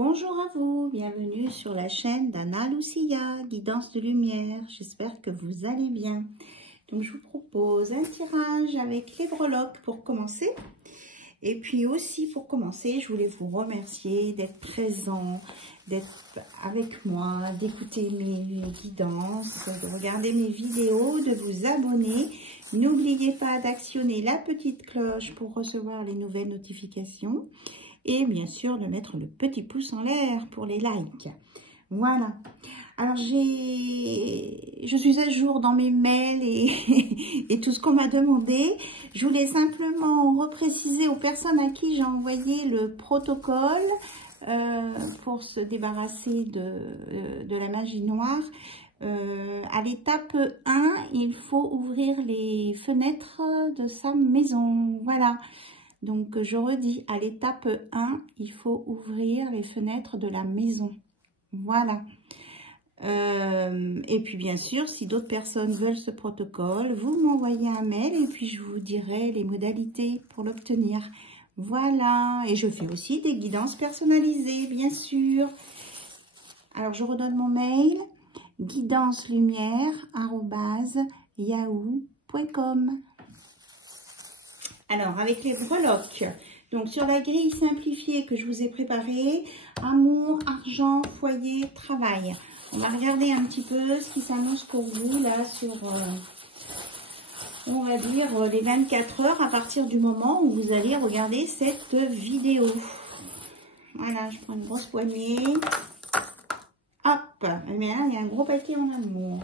Bonjour à vous, bienvenue sur la chaîne d'Anna Lucia, guidance de lumière. J'espère que vous allez bien. Donc je vous propose un tirage avec les breloques pour commencer. Et puis aussi pour commencer, je voulais vous remercier d'être présent, d'être avec moi, d'écouter mes guidances, de regarder mes vidéos, de vous abonner. N'oubliez pas d'actionner la petite cloche pour recevoir les nouvelles notifications. Et bien sûr, de mettre le petit pouce en l'air pour les likes. Voilà. Alors, je suis à jour dans mes mails et tout ce qu'on m'a demandé. Je voulais simplement repréciser aux personnes à qui j'ai envoyé le protocole pour se débarrasser de la magie noire. À l'étape 1, il faut ouvrir les fenêtres de sa maison. Voilà. Donc, je redis, à l'étape 1, il faut ouvrir les fenêtres de la maison. Voilà. Et puis, bien sûr, si d'autres personnes veulent ce protocole, vous m'envoyez un mail et puis je vous dirai les modalités pour l'obtenir. Voilà. Et je fais aussi des guidances personnalisées, bien sûr. Alors, je redonne mon mail, guidancelumière@yahoo.com. Alors, avec les breloques, donc sur la grille simplifiée que je vous ai préparée, amour, argent, foyer, travail. On va regarder un petit peu ce qui s'annonce pour vous là sur, on va dire, les 24 heures à partir du moment où vous allez regarder cette vidéo. Voilà, je prends une grosse poignée. Hop, mais là, il y a un gros paquet en amour.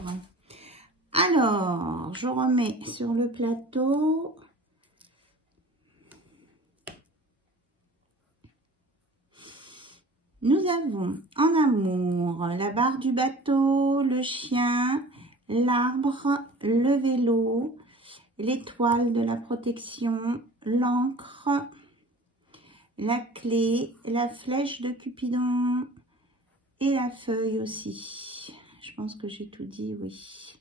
Alors, je remets sur le plateau. Nous avons en amour la barre du bateau, le chien, l'arbre, le vélo, l'étoile de la protection, l'encre, la clé, la flèche de Cupidon et la feuille aussi. Je pense que j'ai tout dit, oui.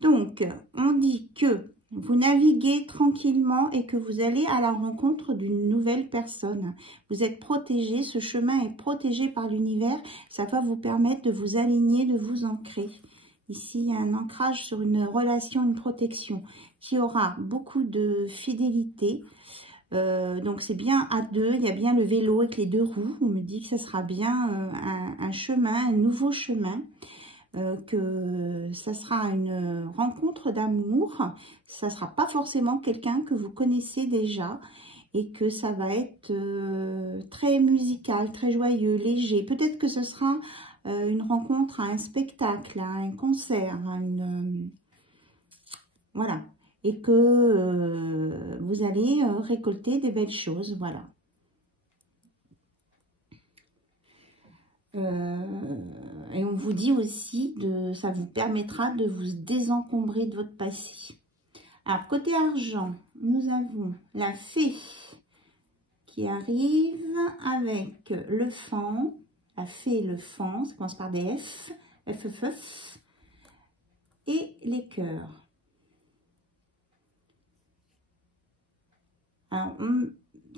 Donc, on dit que vous naviguez tranquillement et que vous allez à la rencontre d'une nouvelle personne. Vous êtes protégé, ce chemin est protégé par l'univers. Ça va vous permettre de vous aligner, de vous ancrer. Ici, il y a un ancrage sur une relation, une protection qui aura beaucoup de fidélité. Donc, c'est bien à deux. Il y a bien le vélo avec les deux roues. On me dit que ça sera bien un chemin, un nouveau chemin. Que ça sera une rencontre d'amour, ça sera pas forcément quelqu'un que vous connaissez déjà et que ça va être très musical, très joyeux, léger. Peut-être que ce sera une rencontre à un spectacle, à un concert, à une voilà, et que vous allez récolter des belles choses, voilà. Et on vous dit aussi, ça vous permettra de vous désencombrer de votre passé. Alors, côté argent, nous avons la fée qui arrive avec le fan, la fée et le fan, ça commence par des F, F, et les cœurs. Alors,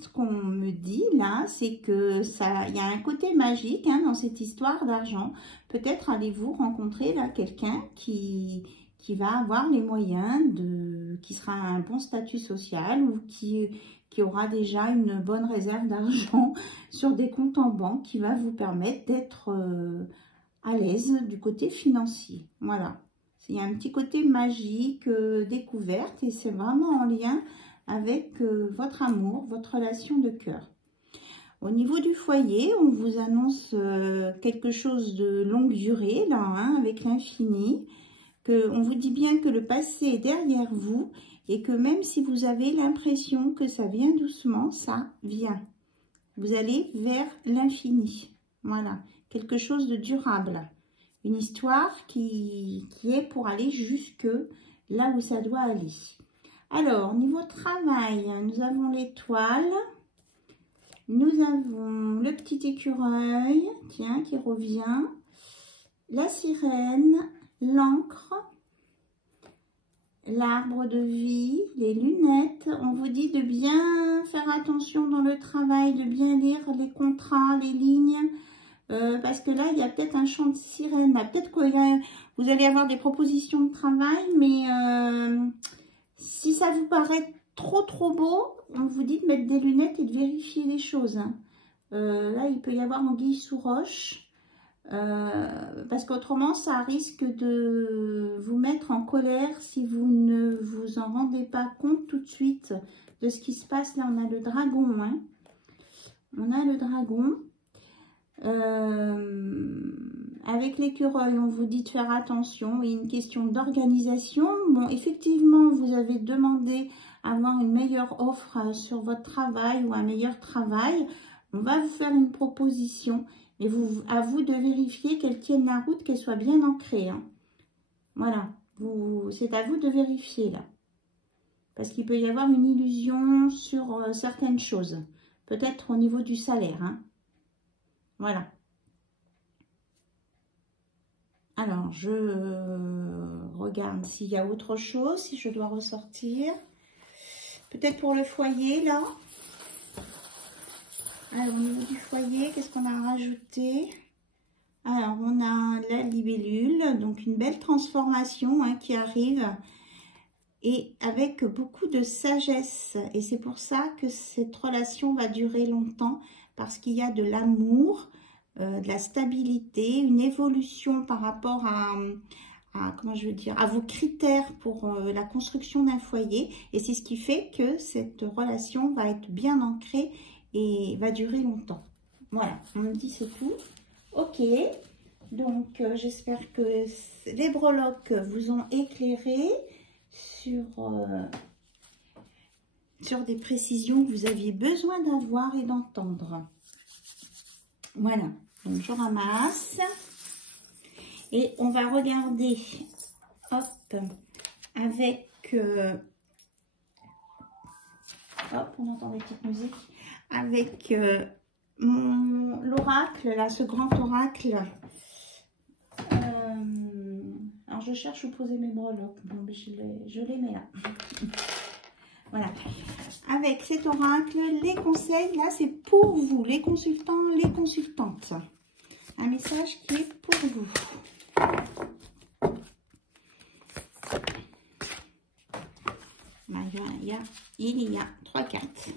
ce qu'on me dit là, c'est que il y a un côté magique dans cette histoire d'argent. Peut-être allez-vous rencontrer là quelqu'un qui va avoir les moyens qui sera à un bon statut social ou qui aura déjà une bonne réserve d'argent sur des comptes en banque qui va vous permettre d'être à l'aise du côté financier. Voilà. Il y a un petit côté magique, découverte, et c'est vraiment en lien avec votre amour, votre relation de cœur. Au niveau du foyer, on vous annonce quelque chose de longue durée, là, avec l'infini. On vous dit bien que le passé est derrière vous et que même si vous avez l'impression que ça vient doucement, ça vient. Vous allez vers l'infini. Voilà, quelque chose de durable. Une histoire qui est pour aller jusque là où ça doit aller. Alors, niveau travail, nous avons l'étoile, nous avons le petit écureuil, tiens, qui revient, la sirène, l'encre, l'arbre de vie, les lunettes. On vous dit de bien faire attention dans le travail, de bien lire les contrats, les lignes. Parce que là, il y a peut-être un chant de sirène. Peut-être que vous allez avoir des propositions de travail, mais si ça vous paraît trop beau, on vous dit de mettre des lunettes et de vérifier les choses. Hein. Là, il peut y avoir anguille sous roche. Parce qu'autrement, ça risque de vous mettre en colère si vous ne vous en rendez pas compte tout de suite de ce qui se passe. Là, on a le dragon. Hein. On a le dragon. Avec l'écureuil, on vous dit de faire attention. Il y a une question d'organisation. Bon, effectivement, vous avez demandé à avoir une meilleure offre sur votre travail ou un meilleur travail. On va vous faire une proposition. Et à vous de vérifier qu'elle tienne la route, qu'elle soit bien ancrée. Hein. Voilà, c'est à vous de vérifier là. Parce qu'il peut y avoir une illusion sur certaines choses. Peut-être au niveau du salaire. Hein. Voilà. Alors, je regarde s'il y a autre chose, si je dois ressortir. Peut-être pour le foyer là. Alors, au niveau du foyer, qu'est-ce qu'on a rajouté? Alors, on a la libellule, donc une belle transformation hein, qui arrive et avec beaucoup de sagesse. Et c'est pour ça que cette relation va durer longtemps parce qu'il y a de l'amour, de la stabilité, une évolution par rapport comment je veux dire, à vos critères pour la construction d'un foyer. Et c'est ce qui fait que cette relation va être bien ancrée et va durer longtemps. Voilà, on me dit c'est tout. Ok, donc j'espère que les breloques vous ont éclairé sur des précisions que vous aviez besoin d'avoir et d'entendre. Voilà, donc je ramasse et on va regarder, hop, avec, hop, on entend des petites musiques. Avec l'oracle, là, ce grand oracle. Alors, je cherche où poser mes breloques. Bon, je les mets là. Voilà. Avec cet oracle, les conseils, là, c'est pour vous, les consultants, les consultantes. Un message qui est pour vous. Il y a 3 cartes.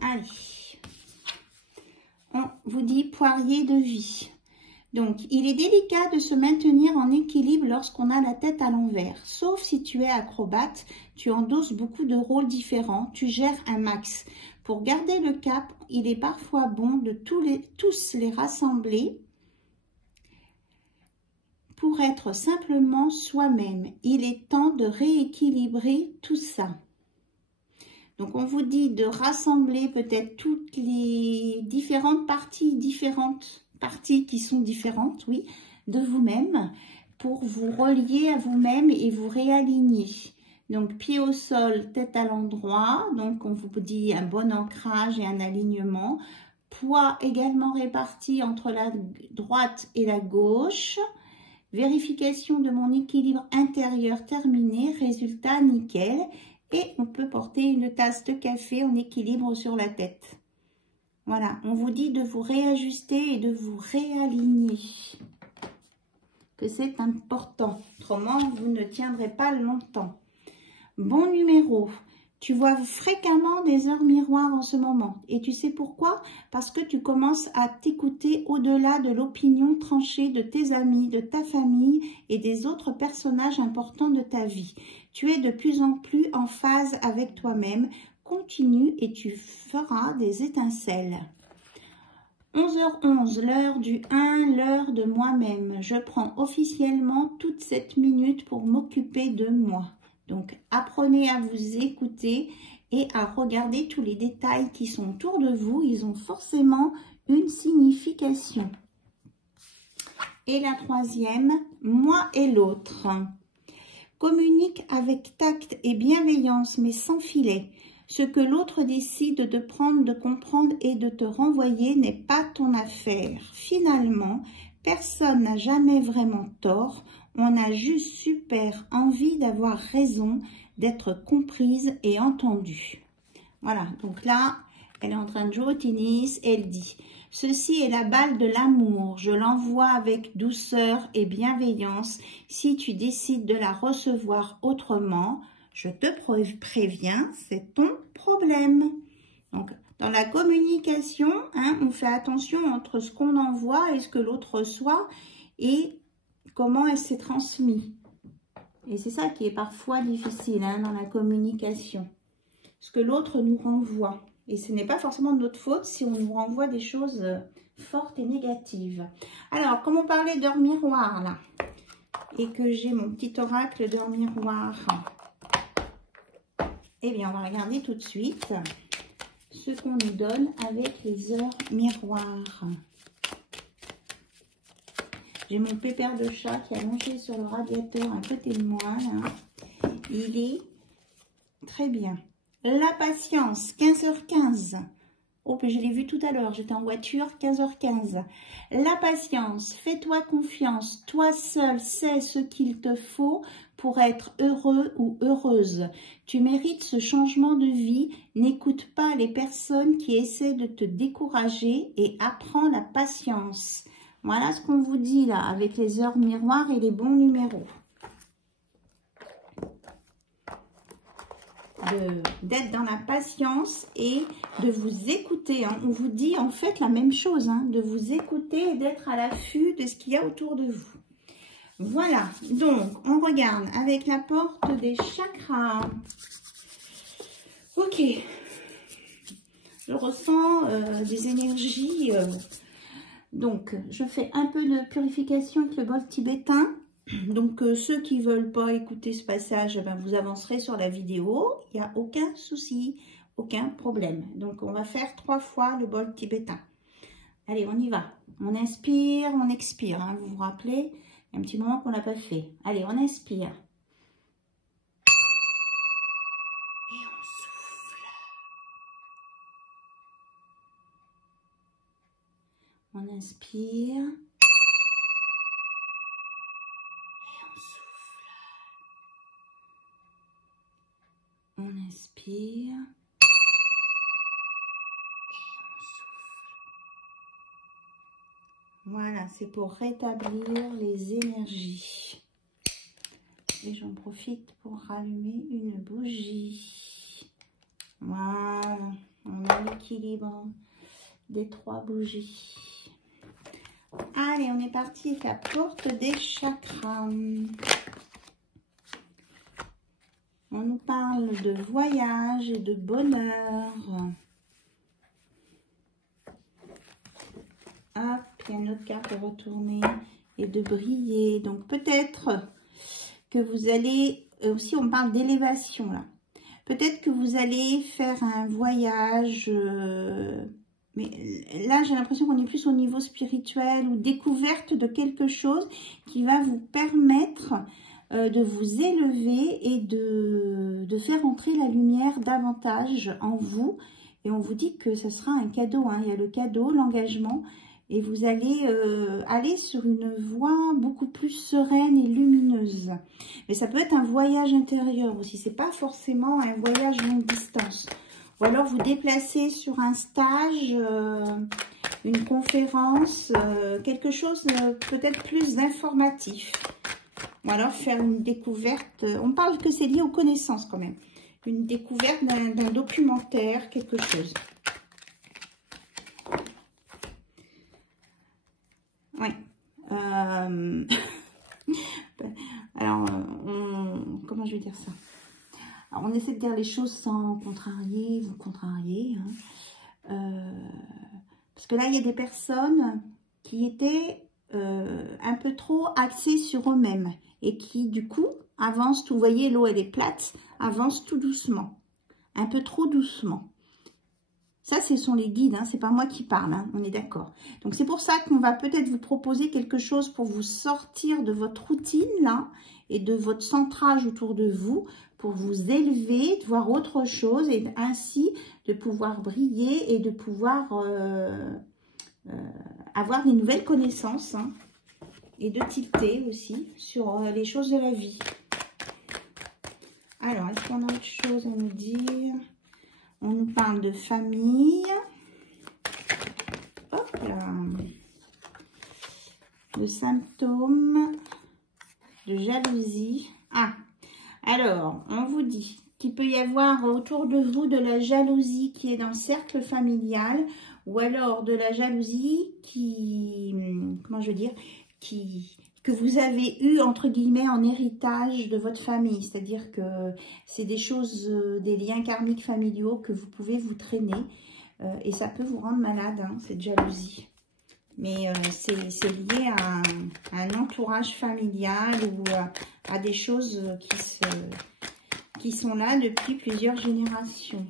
Allez, on vous dit poirier de vie. Donc, il est délicat de se maintenir en équilibre lorsqu'on a la tête à l'envers. Sauf si tu es acrobate, tu endosses beaucoup de rôles différents, tu gères un max. Pour garder le cap, il est parfois bon de tous les rassembler pour être simplement soi-même. Il est temps de rééquilibrer tout ça. Donc, on vous dit de rassembler peut-être toutes les différentes parties qui sont différentes, oui, de vous-même, pour vous relier à vous-même et vous réaligner. Donc, pied au sol, tête à l'endroit. Donc, on vous dit un bon ancrage et un alignement. Poids également réparti entre la droite et la gauche. Vérification de mon équilibre intérieur terminé. Résultat, nickel. Et on peut porter une tasse de café en équilibre sur la tête. Voilà, on vous dit de vous réajuster et de vous réaligner. Que c'est important. Autrement, vous ne tiendrez pas longtemps. Bon numéro. Tu vois fréquemment des heures miroirs en ce moment. Et tu sais pourquoi? Parce que tu commences à t'écouter au-delà de l'opinion tranchée de tes amis, de ta famille et des autres personnages importants de ta vie. Tu es de plus en plus en phase avec toi-même. Continue et tu feras des étincelles. 11h11, l'heure du 1, l'heure de moi-même. Je prends officiellement toute cette minute pour m'occuper de moi. Donc, apprenez à vous écouter et à regarder tous les détails qui sont autour de vous. Ils ont forcément une signification. Et la troisième, moi et l'autre. Communique avec tact et bienveillance, mais sans filet. Ce que l'autre décide de prendre, de comprendre et de te renvoyer n'est pas ton affaire. Finalement, personne n'a jamais vraiment tort. On a juste super envie d'avoir raison, d'être comprise et entendue. Voilà, donc là, elle est en train de jouer au tennis. Elle dit, ceci est la balle de l'amour. Je l'envoie avec douceur et bienveillance. Si tu décides de la recevoir autrement, je te préviens, c'est ton problème. Donc, dans la communication, hein, on fait attention entre ce qu'on envoie et ce que l'autre reçoit et comment elle s'est transmise. Et c'est ça qui est parfois difficile hein, dans la communication. Ce que l'autre nous renvoie. Et ce n'est pas forcément de notre faute si on nous renvoie des choses fortes et négatives. Alors, comme on parlait d'heure miroir là, et que j'ai mon petit oracle d'heure miroir, eh bien, on va regarder tout de suite ce qu'on nous donne avec les heures miroirs. J'ai mon pépère de chat qui est allongé sur le radiateur à côté de moi. Là. Il est très bien. La patience, 15h15. Oh, puis je l'ai vu tout à l'heure, j'étais en voiture, 15h15. La patience, fais-toi confiance. Toi seul sais ce qu'il te faut pour être heureux ou heureuse. Tu mérites ce changement de vie. N'écoute pas les personnes qui essaient de te décourager et apprends la patience. Voilà ce qu'on vous dit là, avec les heures miroirs et les bons numéros. D'être dans la patience et de vous écouter. Hein. On vous dit en fait la même chose, hein, de vous écouter et d'être à l'affût de ce qu'il y a autour de vous. Voilà, donc on regarde avec la porte des chakras. Ok, je ressens des énergies. Donc, je fais un peu de purification avec le bol tibétain. Donc, ceux qui ne veulent pas écouter ce passage, ben, vous avancerez sur la vidéo. Il n'y a aucun souci, aucun problème. Donc, on va faire 3 fois le bol tibétain. Allez, on y va. On inspire, on expire. Hein. Vous vous rappelez, il y a un petit moment qu'on n'a pas fait. Allez, on inspire. Et on souffle. On inspire. On inspire et on souffle. Voilà, c'est pour rétablir les énergies. Et j'en profite pour rallumer une bougie. Voilà, on a l'équilibre des 3 bougies. Allez, on est parti avec la porte des chakras. On nous parle de voyage et de bonheur. Hop, il y a une autre carte à retourner. Et de briller. Donc peut-être que vous allez... aussi, on parle d'élévation là. Peut-être que vous allez faire un voyage... mais là, j'ai l'impression qu'on est plus au niveau spirituel ou découverte de quelque chose qui va vous permettre... de vous élever et de faire entrer la lumière davantage en vous. Et on vous dit que ce sera un cadeau. Hein. Il y a le cadeau, l'engagement. Et vous allez aller sur une voie beaucoup plus sereine et lumineuse. Mais ça peut être un voyage intérieur aussi. C'est pas forcément un voyage longue distance. Ou alors vous déplacez sur un stage, une conférence, quelque chose peut-être plus d'informatif. Ou alors faire une découverte, on parle que c'est lié aux connaissances quand même. Une découverte d'un documentaire, quelque chose. Oui. Alors, comment je vais dire ça? Alors, on essaie de dire les choses sans contrarier, vous contrarier. Hein. Parce que là, il y a des personnes qui étaient un peu trop axées sur eux-mêmes. Et qui, du coup, avancent, vous voyez, l'eau, elle est plate, avance tout doucement. Un peu trop doucement. Ça, ce sont les guides, hein, c'est pas moi qui parle, hein, on est d'accord. Donc, c'est pour ça qu'on va peut-être vous proposer quelque chose pour vous sortir de votre routine, là, et de votre centrage autour de vous, pour vous élever, de voir autre chose, et ainsi de pouvoir briller et de pouvoir avoir des nouvelles connaissances, hein. et de tilter aussi sur les choses de la vie. Alors, est-ce qu'on a autre chose à nous dire? On nous parle de famille. Hop là. De symptômes de jalousie. Ah, alors, on vous dit qu'il peut y avoir autour de vous de la jalousie qui est dans le cercle familial, ou alors de la jalousie qui, comment je veux dire, que vous avez eu entre guillemets en héritage de votre famille. C'est-à-dire que c'est des choses, des liens karmiques familiaux que vous pouvez vous traîner et ça peut vous rendre malade, hein, cette jalousie. Mais c'est lié à un entourage familial ou à des choses qui sont là depuis plusieurs générations.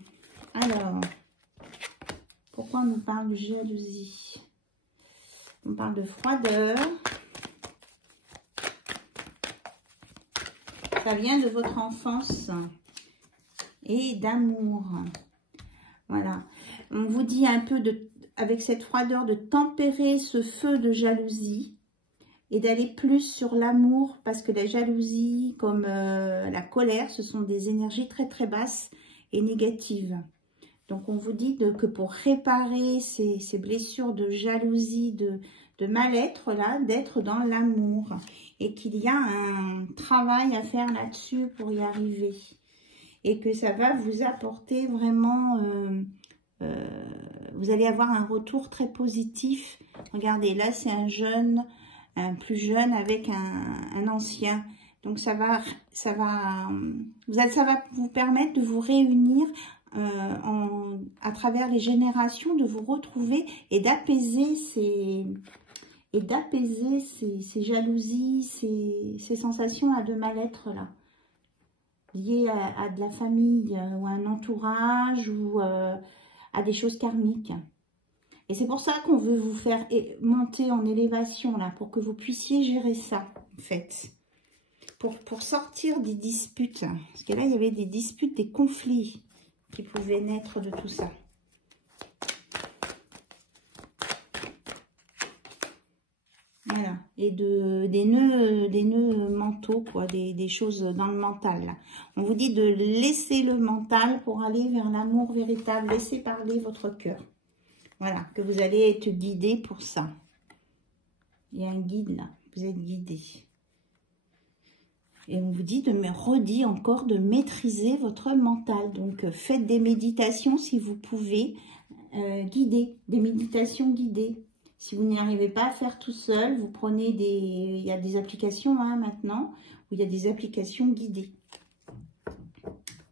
Alors, pourquoi on nous parle de jalousie? On parle de froideur. Ça vient de votre enfance et d'amour. Voilà. On vous dit un peu avec cette froideur de tempérer ce feu de jalousie et d'aller plus sur l'amour, parce que la jalousie comme la colère, ce sont des énergies très très basses et négatives. Donc on vous dit que pour réparer ces blessures de jalousie, de mal-être là, d'être dans l'amour et qu'il y a un travail à faire là-dessus pour y arriver et que ça va vous apporter vraiment... vous allez avoir un retour très positif. Regardez, là, c'est un plus jeune avec un ancien. Donc, ça va vous permettre de vous réunir à travers les générations, de vous retrouver et d'apaiser ces jalousies, ces sensations de mal-être là, liées à de la famille ou à un entourage ou... à des choses karmiques. Et c'est pour ça qu'on veut vous faire monter en élévation, là, pour que vous puissiez gérer ça, en fait. Pour sortir des disputes. Parce que là, il y avait des disputes, des conflits qui pouvaient naître de tout ça. Voilà. Et des nœuds mentaux, quoi, des choses dans le mental, là. On vous dit de laisser le mental pour aller vers l'amour véritable. Laissez parler votre cœur. Voilà, que vous allez être guidé pour ça. Il y a un guide, là. Vous êtes guidé. Et on vous dit redit encore de maîtriser votre mental. Donc, faites des méditations si vous pouvez. Guidées, des méditations guidées. Si vous n'y arrivez pas à faire tout seul, vous prenez il y a des applications hein, maintenant, où il y a des applications guidées.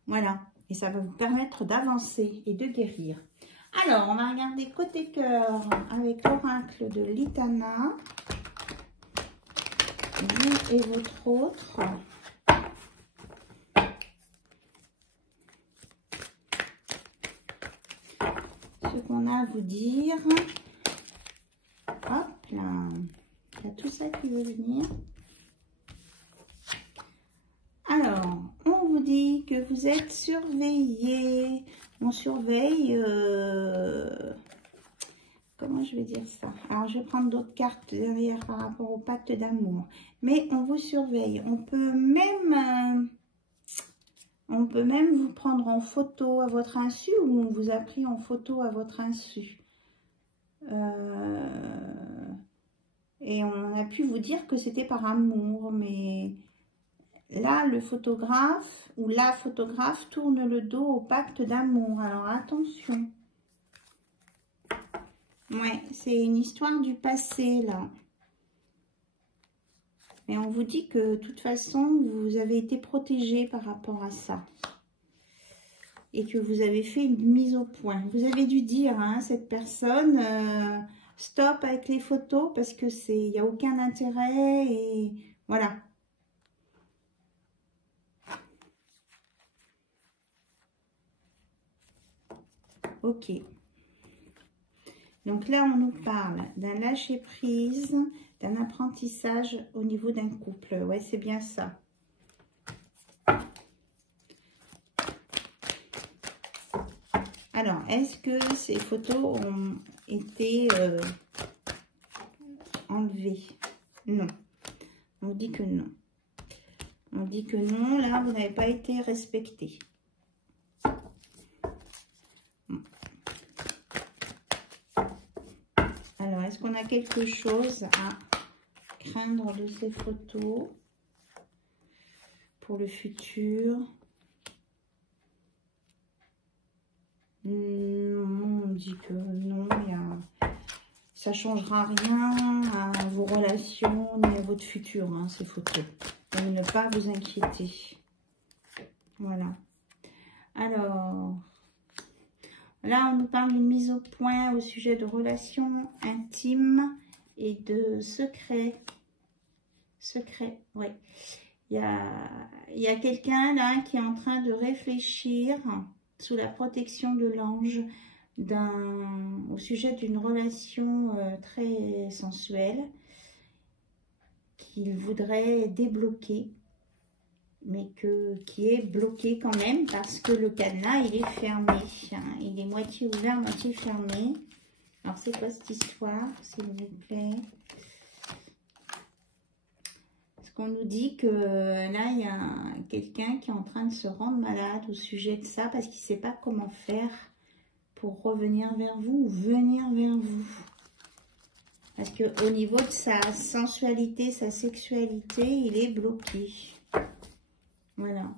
Voilà, et ça va vous permettre d'avancer et de guérir. Alors, on va regarder côté cœur avec l'oracle de Litana. Vous et votre autre. Ce qu'on a à vous dire. Hop là, il y a tout ça qui veut venir. Alors, on vous dit que vous êtes surveillé. On surveille, comment je vais dire ça? Alors, je vais prendre d'autres cartes derrière par rapport au pacte d'amour. Mais on vous surveille. On peut même vous prendre en photo à votre insu ou on vous a pris en photo à votre insu. Et on a pu vous dire que c'était par amour, mais là, le photographe ou la photographe tourne le dos au pacte d'amour. Alors, attention. Ouais, c'est une histoire du passé, là. Mais on vous dit que, de toute façon, vous avez été protégé par rapport à ça. Et que vous avez fait une mise au point. Vous avez dû dire à cette personne, stop avec les photos parce que il n'y a aucun intérêt et voilà. Ok. Donc là, on nous parle d'un lâcher-prise, d'un apprentissage au niveau d'un couple. Ouais, c'est bien ça. Alors, est-ce que ces photos ont été enlevées? Non. On dit que non. On dit que non, là, vous n'avez pas été respecté. Alors, est-ce qu'on a quelque chose à craindre de ces photos pour le futur? On dit que non, ça ne changera rien à vos relations ni à votre futur, hein, ces photos. Donc, ne pas vous inquiéter. Voilà. Alors, là, on nous parle d'une mise au point au sujet de relations intimes et de secrets. Secrets, oui. Il y a quelqu'un là qui est en train de réfléchir sous la protection de l'ange au sujet d'une relation très sensuelle qu'il voudrait débloquer, mais qui est bloqué quand même parce que le cadenas il est fermé, hein. Il est moitié ouvert, moitié fermé. Alors c'est quoi cette histoire, s'il vous plaît? Parce qu'on nous dit que là il y a quelqu'un qui est en train de se rendre malade au sujet de ça parce qu'il ne sait pas comment faire pour revenir vers vous ou venir vers vous. Parce qu'au niveau de sa sensualité, sa sexualité, il est bloqué. Voilà.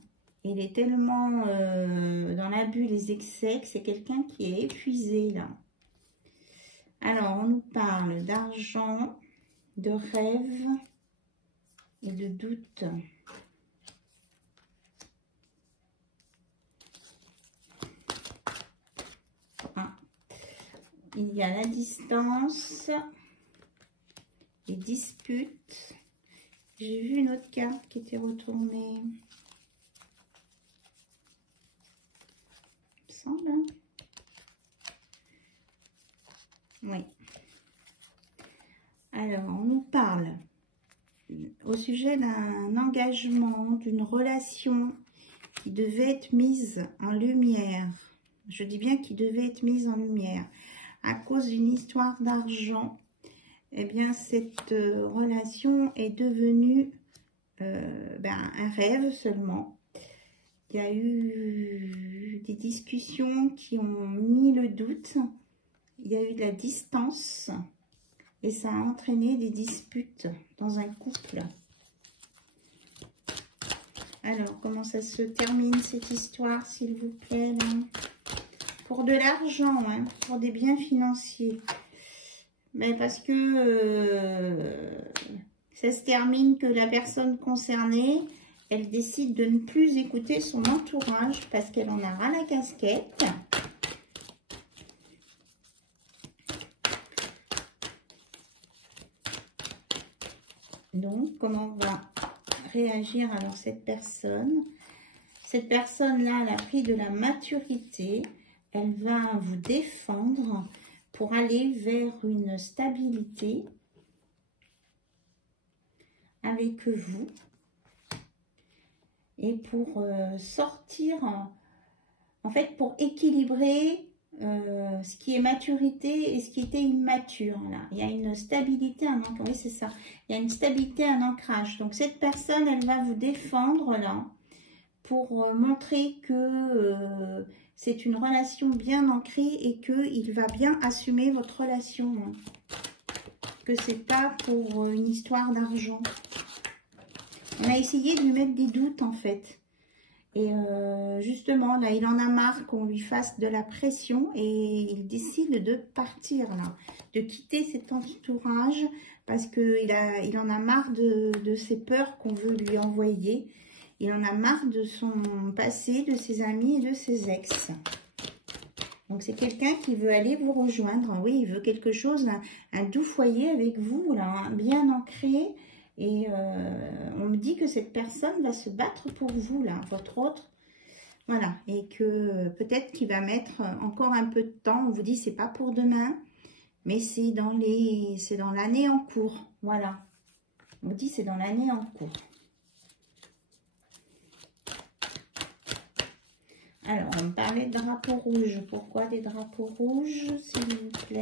Il est tellement dans l'abus, les excès, que c'est quelqu'un qui est épuisé là. Alors, on nous parle d'argent, de rêve et de doute. Ah. Il y a la distance, les disputes. J'ai vu une autre carte qui était retournée. Il me semble. Oui. Alors, on nous parle au sujet d'un engagement, d'une relation qui devait être mise en lumière. Je dis bien qui devait être mise en lumière. À cause d'une histoire d'argent, eh bien, cette relation est devenue un rêve seulement. Il y a eu des discussions qui ont mis le doute. Il y a eu de la distance et ça a entraîné des disputes dans un couple. Alors, comment ça se termine cette histoire, s'il vous plaît, là? Pour de l'argent, hein, pour des biens financiers. Mais parce que ça se termine que la personne concernée, elle décide de ne plus écouter son entourage parce qu'elle en a ras la casquette. Donc, comment va réagir alors cette personne? Cette personne-là, elle a pris de la maturité. Elle va vous défendre pour aller vers une stabilité avec vous et pour sortir, en fait, pour équilibrer ce qui est maturité et ce qui était immature. Là. Il y a une stabilité, un ancrage. Oui, c'est ça. Il y a une stabilité, un ancrage. Donc, cette personne, elle va vous défendre là pour montrer que c'est une relation bien ancrée et qu'il va bien assumer votre relation. Hein. Que c'est pas pour une histoire d'argent. On a essayé de lui mettre des doutes en fait. Et justement, là, il en a marre qu'on lui fasse de la pression et il décide de partir là, de quitter cet entourage parce qu'il en a marre de ces peurs qu'on veut lui envoyer. Il en a marre de son passé, de ses amis et de ses ex. Donc, c'est quelqu'un qui veut aller vous rejoindre. Oui, il veut quelque chose, un doux foyer avec vous, là, bien ancré. Et on me dit que cette personne va se battre pour vous, là, votre autre. Voilà. Et que peut-être qu'il va mettre encore un peu de temps. On vous dit, c'est pas pour demain, mais c'est dans l'année en cours. Voilà. On vous dit, c'est dans l'année en cours. Alors, on me parlait de drapeaux rouges. Pourquoi des drapeaux rouges, s'il vous plaît?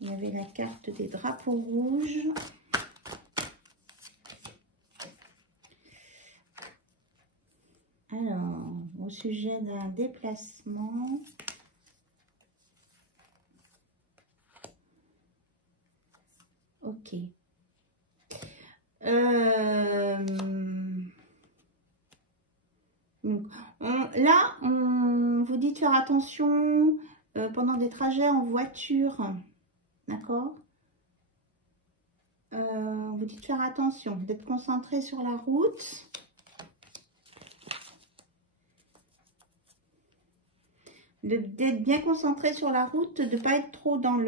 Il y avait la carte des drapeaux rouges. sujet d'un déplacement. Ok. Là, on vous dit de faire attention pendant des trajets en voiture. D'accord? On vous dit de faire attention, d'être concentré sur la route. D'être bien concentré sur la route, de ne pas être trop dans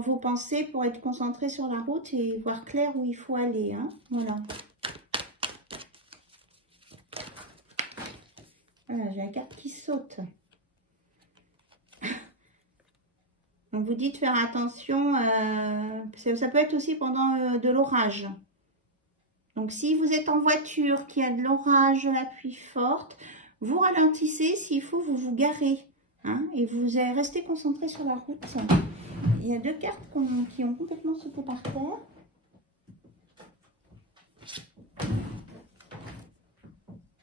vos pensées pour être concentré sur la route et voir clair où il faut aller. Hein. Voilà. Voilà, j'ai la carte qui saute. On vous dit de faire attention, ça peut être aussi pendant de l'orage. Donc si vous êtes en voiture, qu'il y a de l'orage, la pluie forte, vous ralentissez, s'il faut, vous vous garez. Hein, et vous restez concentré sur la route. Il y a deux cartes qui ont complètement sauté par terre.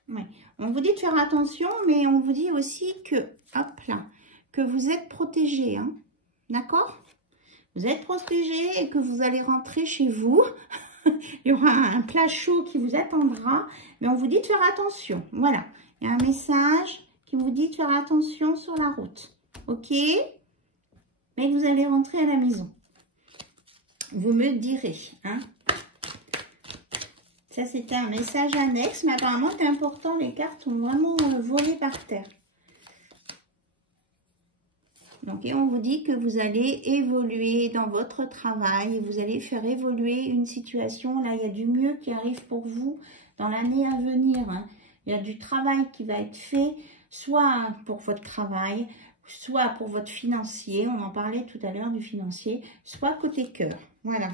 Ouais. On vous dit de faire attention, mais on vous dit aussi que, hop là, que vous êtes protégé. Hein. D'accord? Vous êtes protégé et que vous allez rentrer chez vous. Il y aura un plat chaud qui vous attendra. Mais on vous dit de faire attention. Voilà. Il y a un message qui vous dit de faire attention sur la route. Ok? Mais vous allez rentrer à la maison. Vous me direz. Hein? Ça, c'était un message annexe. Mais apparemment, c'est important. Les cartes ont vraiment volé par terre. Donc, et on vous dit que vous allez évoluer dans votre travail, vous allez faire évoluer une situation. Là, il y a du mieux qui arrive pour vous dans l'année à venir. Hein. Il y a du travail qui va être fait, soit pour votre travail, soit pour votre financier. On en parlait tout à l'heure du financier, soit côté cœur. Voilà.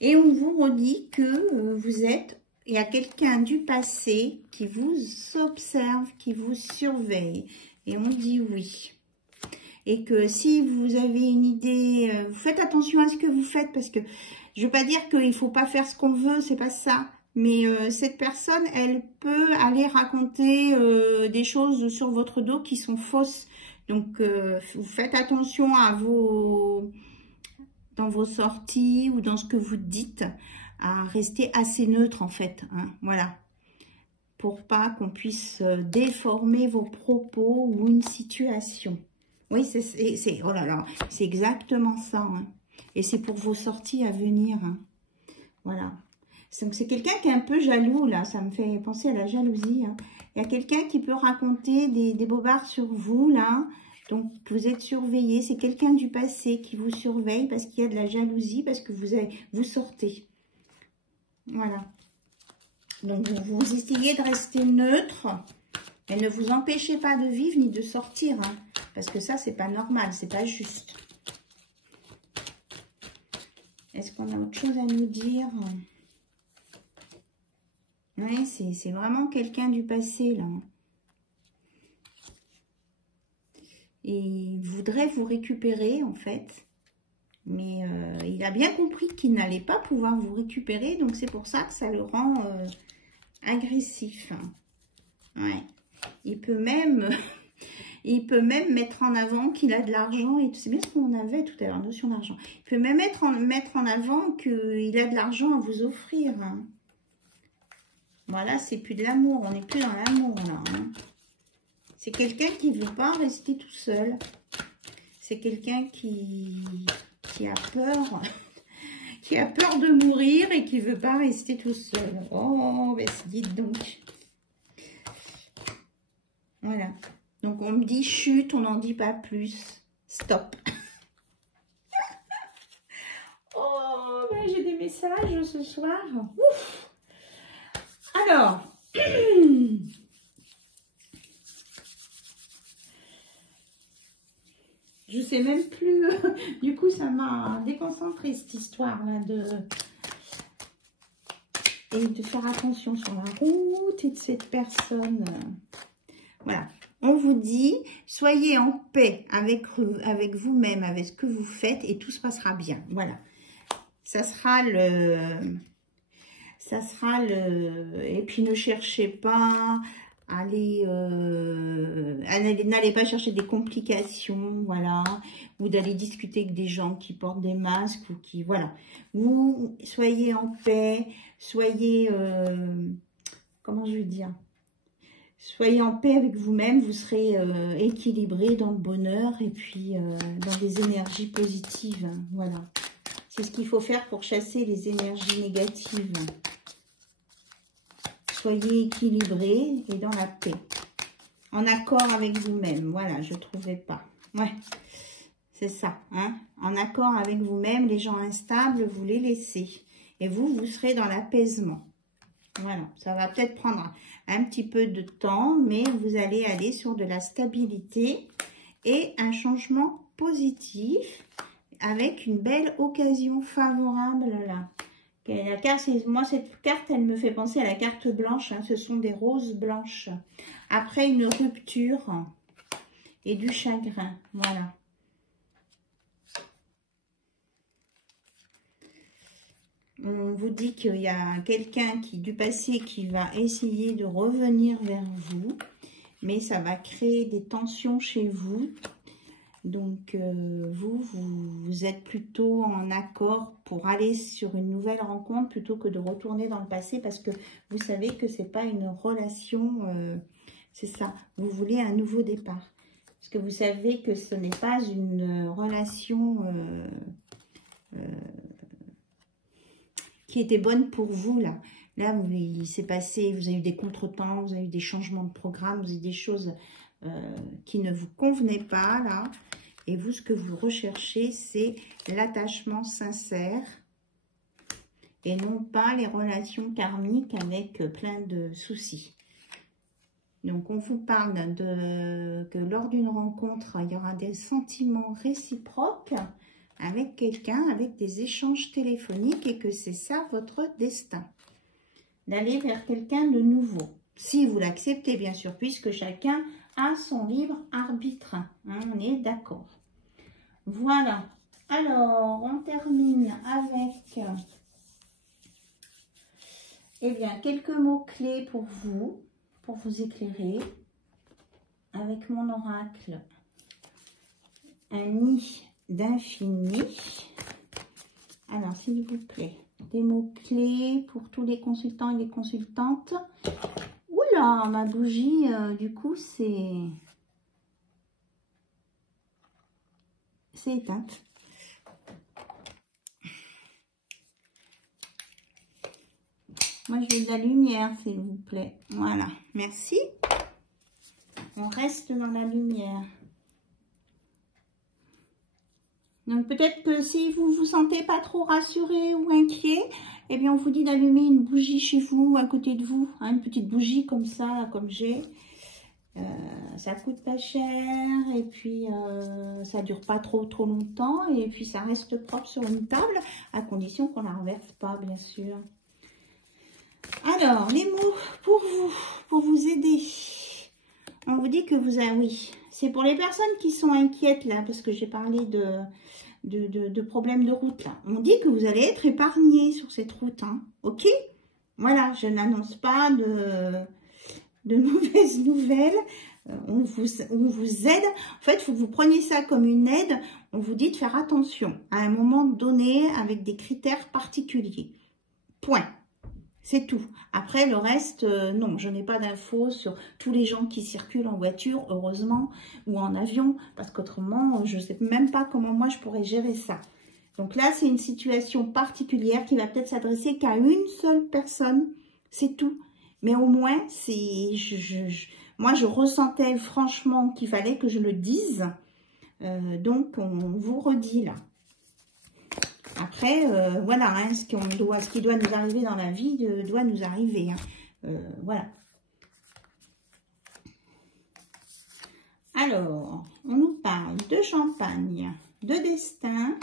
Et on vous redit que vous êtes, il y a quelqu'un du passé qui vous observe, qui vous surveille. Et on dit oui. Et que si vous avez une idée, vous faites attention à ce que vous faites, parce que je ne veux pas dire qu'il ne faut pas faire ce qu'on veut, c'est pas ça. Mais cette personne, elle peut aller raconter des choses sur votre dos qui sont fausses. Donc, vous faites attention à dans vos sorties ou dans ce que vous dites, à rester assez neutre en fait. Hein, voilà. Pour pas qu'on puisse déformer vos propos ou une situation. Oui, oh là là, c'est exactement ça. Hein. Et c'est pour vos sorties à venir. Hein. Voilà. Donc, c'est quelqu'un qui est un peu jaloux, là. Ça me fait penser à la jalousie. Hein. Il y a quelqu'un qui peut raconter des bobards sur vous, là. Donc, vous êtes surveillé. C'est quelqu'un du passé qui vous surveille parce qu'il y a de la jalousie, parce que vous sortez. Voilà. Donc, vous essayez de rester neutre. Et ne vous empêchez pas de vivre ni de sortir. Hein, parce que ça, c'est pas normal. C'est pas juste. Est-ce qu'on a autre chose à nous dire? Oui, c'est vraiment quelqu'un du passé, là. Et il voudrait vous récupérer, en fait. Mais il a bien compris qu'il n'allait pas pouvoir vous récupérer. Donc, c'est pour ça que ça le rend agressif. Ouais. Il peut même mettre en avant qu'il a de l'argent. Et c'est bien ce qu'on avait tout à l'heure, notion d'argent. Il peut même mettre en avant qu'il a de l'argent à vous offrir. Hein. Voilà, c'est plus de l'amour. On n'est plus dans l'amour, là. Hein. C'est quelqu'un qui ne veut pas rester tout seul. C'est quelqu'un qui a peur, qui a peur de mourir et qui ne veut pas rester tout seul. Oh, ben dites donc. Voilà. Donc, on me dit chute, on n'en dit pas plus. Stop. Oh, ben j'ai des messages ce soir. Ouf. Alors, je sais même plus. Du coup, ça m'a déconcentré cette histoire-là et de faire attention sur la route et de cette personne. Voilà. On vous dit, soyez en paix avec vous-même, avec ce que vous faites et tout se passera bien. Voilà. Ça sera ça sera le... Et puis ne cherchez pas, n'allez pas chercher des complications, voilà, ou d'aller discuter avec des gens qui portent des masques ou qui, voilà. Vous soyez en paix, soyez, comment je veux dire, soyez en paix avec vous-même, vous serez équilibré dans le bonheur et puis dans des énergies positives, voilà. C'est ce qu'il faut faire pour chasser les énergies négatives. Soyez équilibré et dans la paix. En accord avec vous-même. Voilà, je ne trouvais pas. Ouais, c'est ça. Hein? En accord avec vous-même, les gens instables, vous les laissez. Et vous, vous serez dans l'apaisement. Voilà, ça va peut-être prendre un petit peu de temps, mais vous allez aller sur de la stabilité et un changement positif avec une belle occasion favorable là. La carte, moi, cette carte, elle me fait penser à la carte blanche. Hein, ce sont des roses blanches. Après une rupture et du chagrin. Voilà. On vous dit qu'il y a quelqu'un du passé qui va essayer de revenir vers vous. Mais ça va créer des tensions chez vous. Donc, vous êtes plutôt en accord pour aller sur une nouvelle rencontre plutôt que de retourner dans le passé parce que vous savez que ce n'est pas une relation, c'est ça, vous voulez un nouveau départ. Parce que vous savez que ce n'est pas une relation qui était bonne pour vous, là. Là, il s'est passé, vous avez eu des contretemps, vous avez eu des changements de programme, vous avez eu des choses... qui ne vous convenait pas là, et vous ce que vous recherchez c'est l'attachement sincère et non pas les relations karmiques avec plein de soucis. Donc on vous parle que lors d'une rencontre il y aura des sentiments réciproques avec quelqu'un, avec des échanges téléphoniques, et que c'est ça votre destin, d'aller vers quelqu'un de nouveau, si vous l'acceptez bien sûr, puisque chacun à son libre arbitre, hein, on est d'accord. Voilà, alors on termine avec eh bien, quelques mots-clés pour vous éclairer, avec mon oracle, un nid d'infini. Alors s'il vous plaît, des mots-clés pour tous les consultants et les consultantes. Oula, ma bougie, du coup, c'est éteinte. Moi, je veux de la lumière, s'il vous plaît. Voilà, merci. On reste dans la lumière. Donc, peut-être que si vous vous sentez pas trop rassuré ou inquiet, eh bien, on vous dit d'allumer une bougie chez vous, à côté de vous. Hein, une petite bougie comme ça, comme j'ai. Ça coûte pas cher et puis ça dure pas trop longtemps. Et puis, ça reste propre sur une table, à condition qu'on la renverse pas, bien sûr. Alors, les mots pour vous aider. On vous dit que vous avez... Oui, c'est pour les personnes qui sont inquiètes, là, parce que j'ai parlé de problèmes de route, là. On dit que vous allez être épargné sur cette route, hein, ok? Voilà, je n'annonce pas de mauvaises nouvelles. On vous aide. En fait, il faut que vous preniez ça comme une aide. On vous dit de faire attention à un moment donné avec des critères particuliers. Point. C'est tout. Après, le reste, non, je n'ai pas d'infos sur tous les gens qui circulent en voiture, heureusement, ou en avion, parce qu'autrement, je ne sais même pas comment moi je pourrais gérer ça. Donc là, c'est une situation particulière qui va peut-être s'adresser qu'à une seule personne, c'est tout. Mais au moins, moi, je ressentais franchement qu'il fallait que je le dise. Donc, on vous redit là. Après, voilà, hein, ce qui doit nous arriver dans la vie doit nous arriver. Hein. Voilà. Alors, on nous parle de champagne, de destin,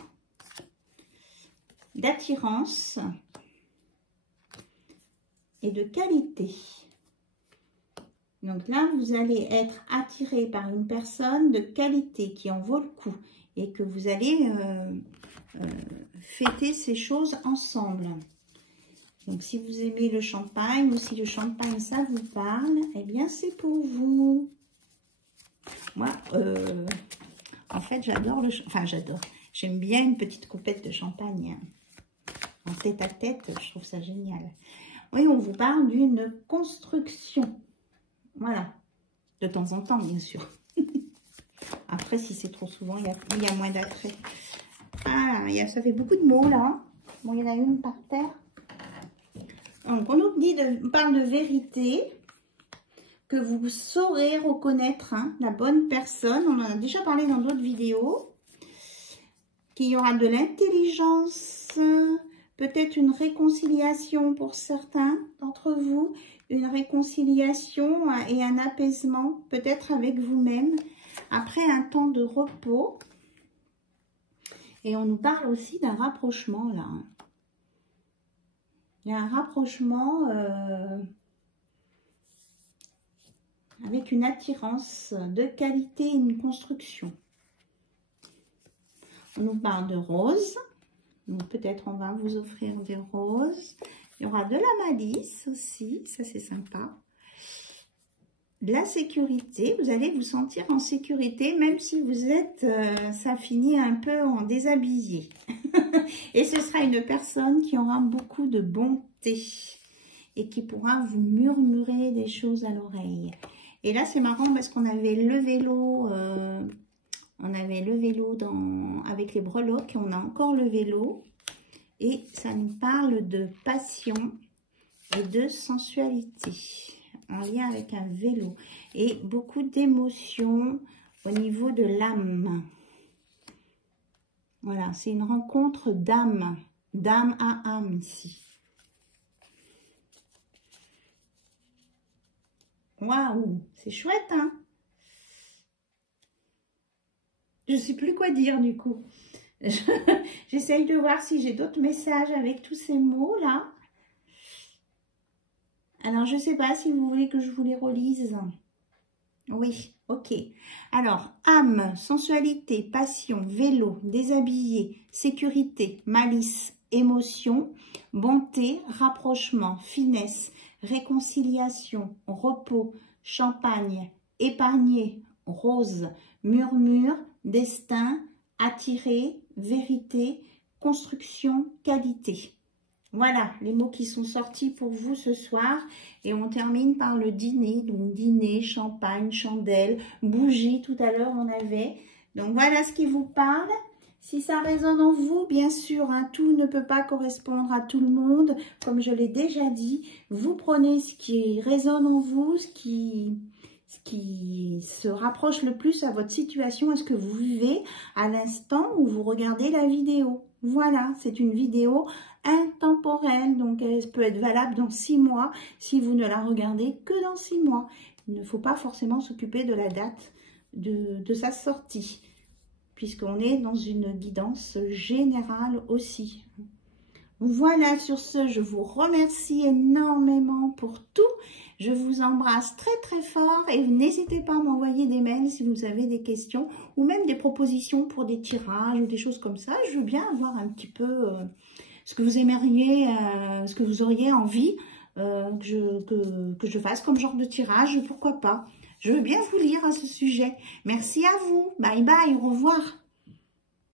d'attirance et de qualité. Donc là, vous allez être attiré par une personne de qualité qui en vaut le coup et que vous allez... fêter ces choses ensemble. Donc, si vous aimez le champagne ou si le champagne, ça vous parle, eh bien, c'est pour vous. Moi, en fait, j'adore le... Enfin, j'adore. J'aime bien une petite coupette de champagne. En tête à tête, je trouve ça génial. Oui, on vous parle d'une construction. Voilà. De temps en temps, bien sûr. Après, si c'est trop souvent, il y a moins d'attrait. Ah, ça fait beaucoup de mots, là. Bon, il y en a une par terre. Donc, on parle de vérité, que vous saurez reconnaître la bonne personne. On en a déjà parlé dans d'autres vidéos. Qu'il y aura de l'intelligence, peut-être une réconciliation pour certains d'entre vous, une réconciliation et un apaisement, peut-être avec vous-même, après un temps de repos. Et on nous parle aussi d'un rapprochement, là. Il y a un rapprochement avec une attirance de qualité et une construction. On nous parle de roses. Donc, peut-être on va vous offrir des roses. Il y aura de la malice aussi. Ça, c'est sympa. De la sécurité. Vous allez vous sentir en sécurité, même si vous êtes, ça finit un peu en déshabillé. Et ce sera une personne qui aura beaucoup de bonté et qui pourra vous murmurer des choses à l'oreille. Et là, c'est marrant parce qu'on avait le vélo... avec les breloques, on a encore le vélo et ça nous parle de passion et de sensualité en lien avec un vélo et beaucoup d'émotions au niveau de l'âme. Voilà, c'est une rencontre d'âme, d'âme à âme ici. Waouh, c'est chouette, hein? Je ne sais plus quoi dire du coup. J'essaye de voir si j'ai d'autres messages avec tous ces mots-là. Alors, je ne sais pas si vous voulez que je vous les relise. Oui, ok. Alors, âme, sensualité, passion, vélo, déshabillé, sécurité, malice, émotion, bonté, rapprochement, finesse, réconciliation, repos, champagne, épargné, rose, murmure, destin, attiré, vérité, construction, qualité. Voilà les mots qui sont sortis pour vous ce soir. Et on termine par le dîner. Donc dîner, champagne, chandelle, bougie. Tout à l'heure on avait. Donc voilà ce qui vous parle. Si ça résonne en vous, bien sûr, tout ne peut pas correspondre à tout le monde. Comme je l'ai déjà dit, vous prenez ce qui résonne en vous, ce qui se rapproche le plus à votre situation, à ce que vous vivez à l'instant où vous regardez la vidéo. Voilà, c'est une vidéo intemporelle, donc elle peut être valable dans 6 mois si vous ne la regardez que dans 6 mois. Il ne faut pas forcément s'occuper de la date de sa sortie, puisqu'on est dans une guidance générale aussi. Voilà, sur ce, je vous remercie énormément pour tout. Je vous embrasse très très fort et n'hésitez pas à m'envoyer des mails si vous avez des questions ou même des propositions pour des tirages ou des choses comme ça. Je veux bien avoir un petit peu ce que vous aimeriez, ce que vous auriez envie que je fasse comme genre de tirage, pourquoi pas. Je veux bien vous lire à ce sujet. Merci à vous. Bye bye, au revoir.